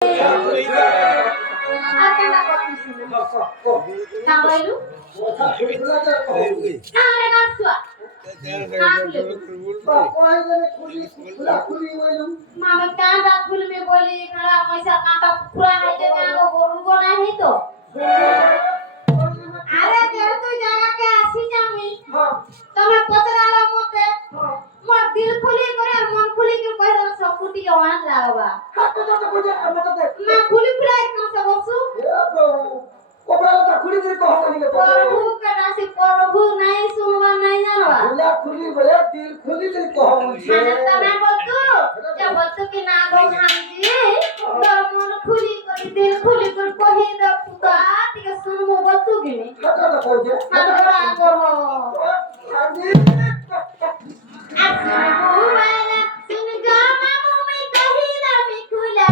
Tahu Mama कांटा फूल में बोली खड़ा पैसा कांटा पूरा है जे मैं वो बोलू को नहीं तो अरे तेरे तू जागा के आसी जामी तमे पतराला मते मोर दिल खुली करे मन खुली के कहला सब फुटी के वान लागबा मैं खुली खुला कहां से बसु ओबरा तो खुली से कहो नहीं के प्रभु का नासी प्रभु नहीं सुनवा नहीं जानवा खुला खुली बोले दिल खुली से कहो मुझे तमे बोलतू जब बोलतू कि ना गो भांजी तो मन खुली कर दिल खुली कर कहि दे पुता ठीक सुन मो बोलतू कि नहीं कटा तो कहो जे हमरा करबो हाजी सुन बुवाला सुन गा मामू मैं कहिला मी खुला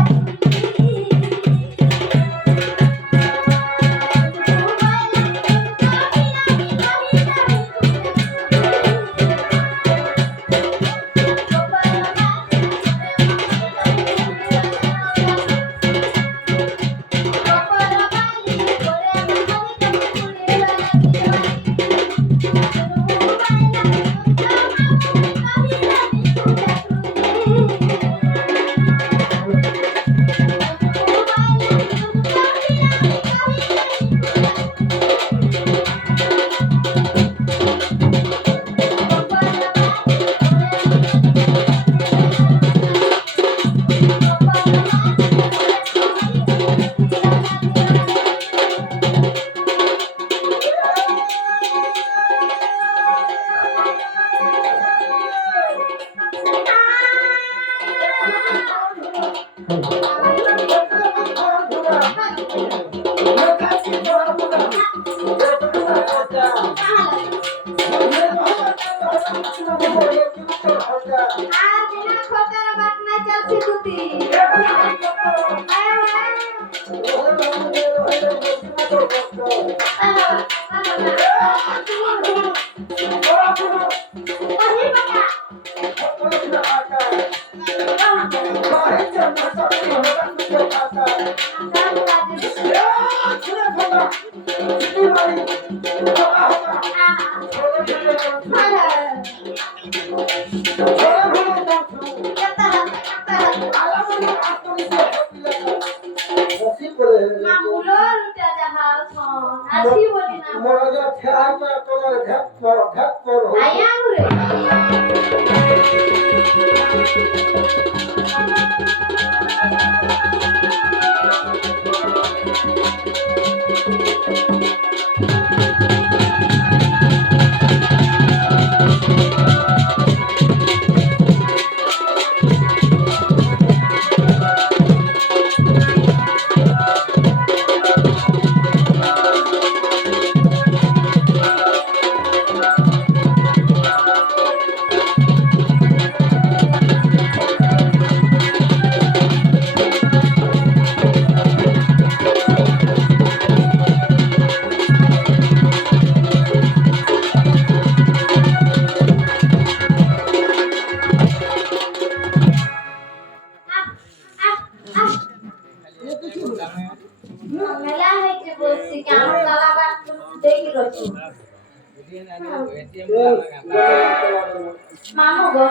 मामू गो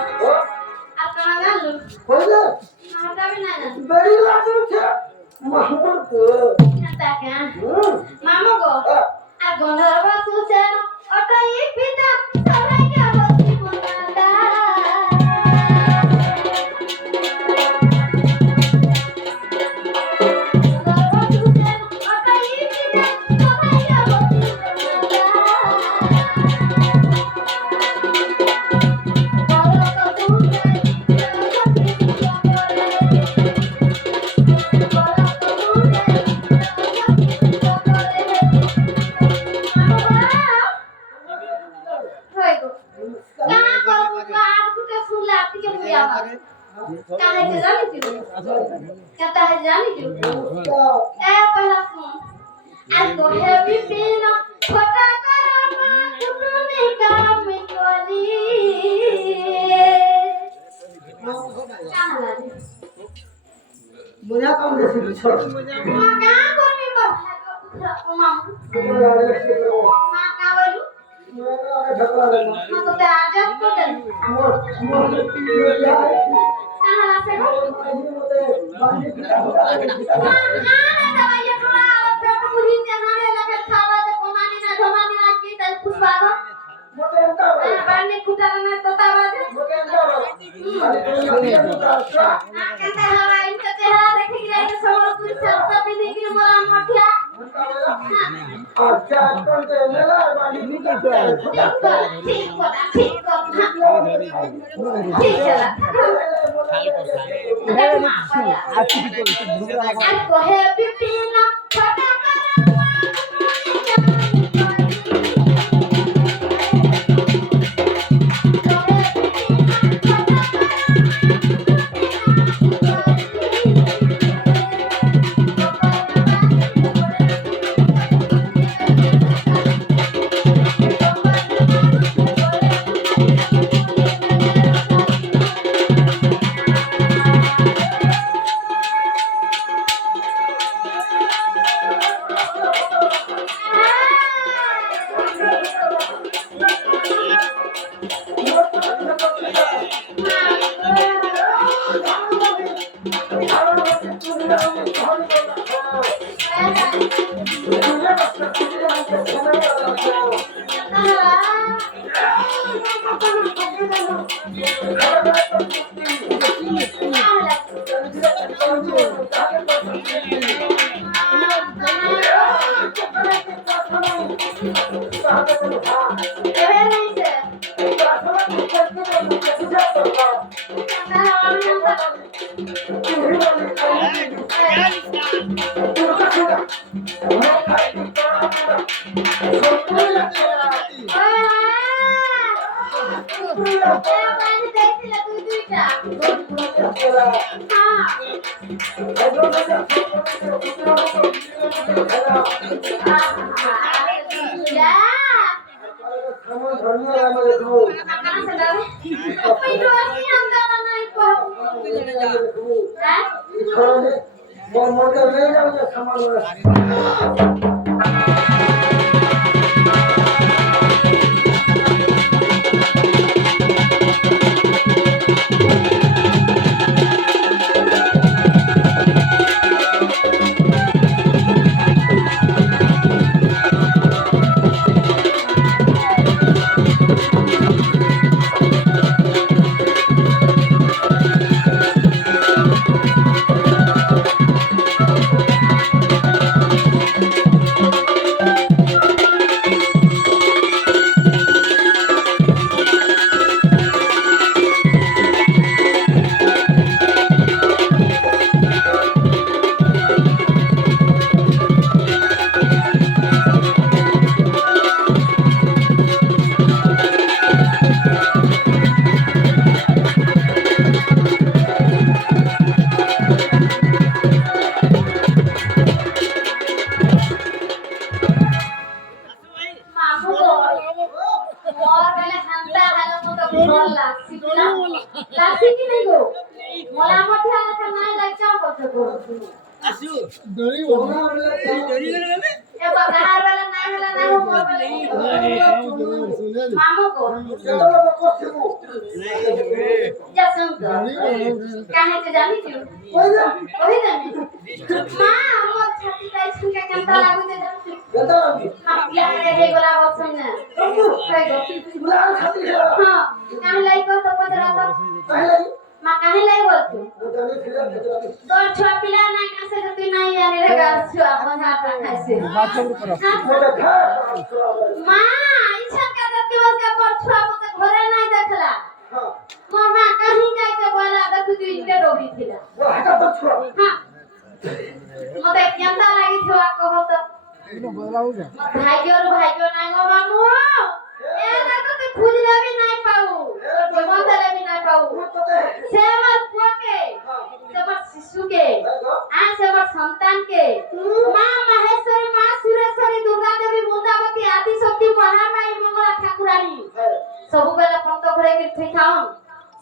आपका गालू बोले माता भी ना बड़ी लागू छे मामू को आता क्या मामू गो आ गंधर्व सुसेन अटा एक पिता सबरा क्या होती मुंडा मुझे काम दे सी छोड़ মা কা করবি গো মা कोबरा रे से करो মা কা বলু मैं आगे ढकला ले মা তো তে আজাদ তো দেন मोर मोर यार কানা আছে গো ये मते बांधी पिटा মা আনে দবাই থোড়া পেট পুরি তে হানে লাগে খাওয়া দে কমানি না ধমানি না কি তাই খুশবা গো मोटे अंता বানি কুটার না তো তাবাজে मोटे अंता না কেতে হাওয়া ইনতে চেহারা দেখি গিয়ে সম্বলপুর সরতা পিনি কি মোরা মঠিয়া अच्छा तो मेला बांधी पिटा ঠিক কথা ঠিক আছে আর কহে পিপিনা ছটা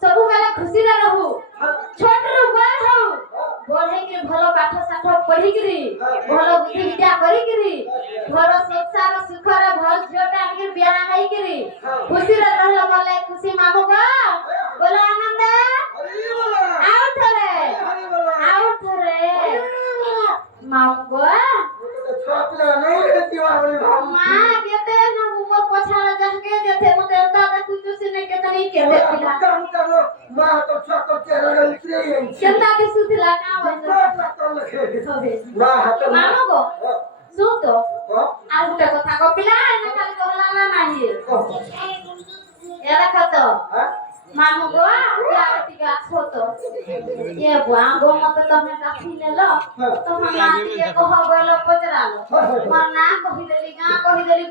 ସବୁବେଳେ ଖୁସିରେ ରହୁ ଛୋଟରୁ ବଡ଼ ହଉ ବଢ଼େଇକି ଭଲ ସାଠ ପଢିକିରି ଭଲ ବୁଦ୍ଧି ବିଦ୍ୟା କରିକିରି ଘର ସଂସାର ସୁଖରେ ଭଲ ଝିଅଟା ଆଣିକି ବିହା ହେଇକିରି ଖୁସିରେ ରହିଲ ମଲେ ଖୁସି ମାମୁ ଗା ବୋଲ ଆନନ୍ଦ ଆଉ ଥରେ ମାମୁ ଗା ଛୁଆ ପିଲା ନାଇଁ ରେତିବା ବୋଲି ଭାବ ମା କେତେ ନା ମୋ ପଛାଳ ଯାକେ ଯେତେ ମତେ ତା ଦେଖୁଛୁ ସିନେ କେତେ ନି କେତେ ପିଲା କାମ କାମ ମା ତ ଛୁଆ ତ ଚେରା ଉତରି ଯାଇଚି କେନ୍ତା ଦିସୁଥିଲା ନା ବଇଛ ମା ହାତ ମାମୁ ଗো ଶୁଣ ତ ହଁ ଆଉ ଗୋଟେ କଥା କହ ପିଲା ଏନା ଖାଲି କହିଲା ନା ନାହିଁ ଏରା ଖାତ ହଁ ମାମୁ ଗো ଆଉ ଟିକେ ଆସो ତ ଏ ବୁଆ ଗো ମତେ ତମେ ଡାକିନେଲ ତମ ମା ଟିକେ କହ ବୋଇଲ ପଚରାଲ ମୋର ନା କହିଦେଲି ଗାଁ କହିଦେଲି